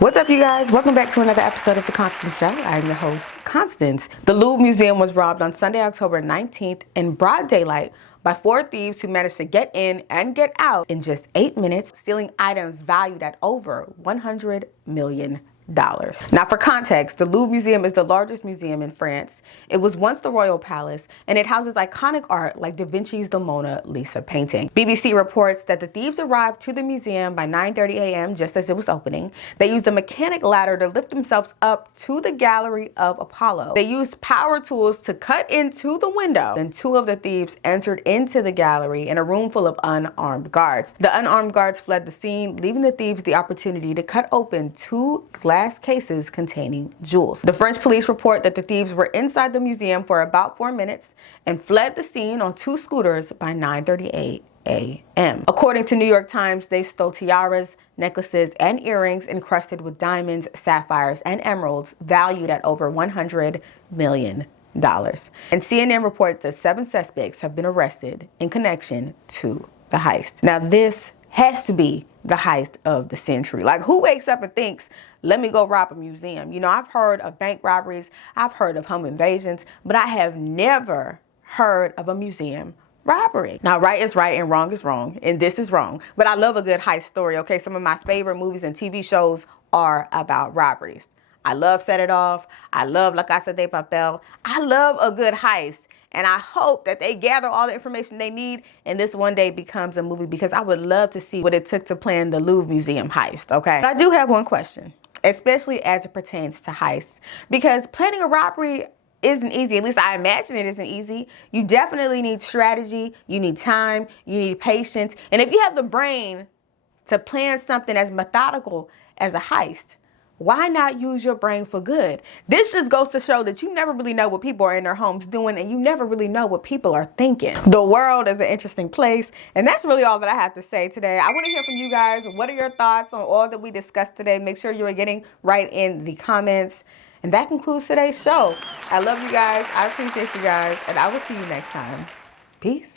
What's up, you guys? Welcome back to another episode of The Constance Show. I'm your host, Constance. The Louvre Museum was robbed on Sunday, October 19th in broad daylight by 4 thieves who managed to get in and get out in just 8 minutes, stealing items valued at over $100 million. Now, for context, the Louvre Museum is the largest museum in France. It was once the royal palace, and it houses iconic art like Da Vinci's the Mona Lisa painting. BBC reports that the thieves arrived to the museum by 9:30 a.m. just as it was opening. They used a mechanic ladder to lift themselves up to the Gallery of Apollo. They used power tools to cut into the window. Then 2 of the thieves entered into the gallery in a room full of unarmed guards. The unarmed guards fled the scene, leaving the thieves the opportunity to cut open 2 glass cases containing jewels. The French police report that the thieves were inside the museum for about 4 minutes and fled the scene on 2 scooters by 9:38 a.m. According to New York Times, they stole tiaras, necklaces, and earrings encrusted with diamonds, sapphires, and emeralds valued at over $100 million. And CNN reports that 7 suspects have been arrested in connection to the heist. Now, this has to be the heist of the century. Like, who wakes up and thinks, let me go rob a museum? You know, I've heard of bank robberies, I've heard of home invasions, but I have never heard of a museum robbery. Now, right is right and wrong is wrong, and this is wrong. But I love a good heist story, okay? Some of my favorite movies and TV shows are about robberies. I love Set It Off. I love La Casa de Papel. I love a good heist. And I hope that they gather all the information they need and this one day becomes a movie, because I would love to see what it took to plan the Louvre Museum heist, okay? But I do have one question, especially as it pertains to heists, because planning a robbery isn't easy. At least I imagine it isn't easy. You definitely need strategy, you need time, you need patience. And if you have the brain to plan something as methodical as a heist, why not use your brain for good? This just goes to show that you never really know what people are in their homes doing, and you never really know what people are thinking. The world is an interesting place, and that's really all that I have to say today. I want to hear from you guys. What are your thoughts on all that we discussed today? Make sure you are getting right in the comments. And that concludes today's show. I love you guys. I appreciate you guys, and I will see you next time. Peace.